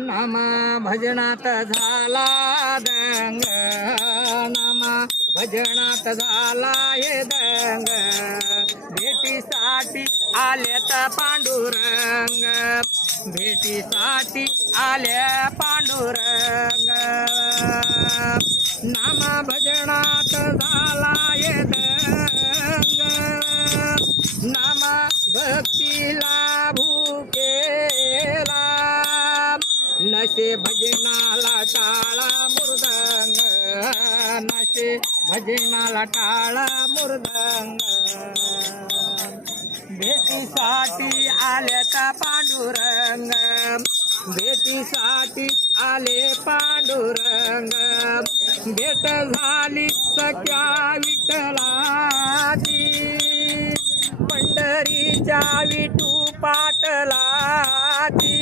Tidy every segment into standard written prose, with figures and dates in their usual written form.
नाम भजनात झाला दंग, नाम भजनात झाला हे दंग, भेटीसाठी आलेत पांडुरंग, भेटीसाठी आले पांडुरंग, नाम भजनात झाला हे दंग, नाम भक्तीला भूकेला, नशे भजनाला टाळा मृदंग, नशे भजनाला टाळा मृदंग, भेटीसाठी आलेत पांडुरंग, भेटीसाठी आले पांडुरंग, भेट झाली सख्या विठ्ठलाची, पंढरीच्या विठू पाटलाची,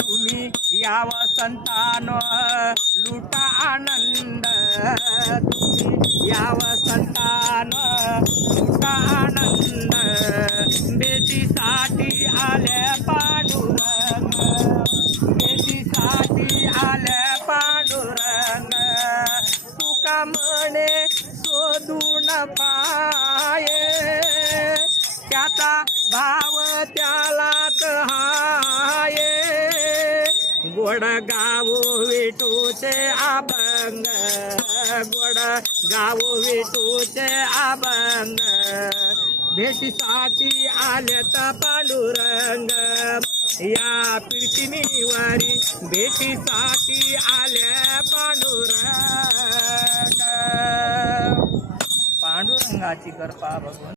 तुम्ही याव संतानो लुटा आनंद, तुम्ही याव संतानो लुटा आनंद, भेटीसाठी आले पांडुरंग, भेटीसाठी आले पांडुरंग, तुका म्हणे शोधून पाये, त्याचा भाव त्यालाच हाये, गोड गावो विठूचे अभंग, गोड गावो विठूचे अभंग, भेटीसाठी आल्यात पांडुरंग, या पिरतिनीवारी भेटीसाठी आल्या पांडुरंग, पांडुरंगाची कृपा बघून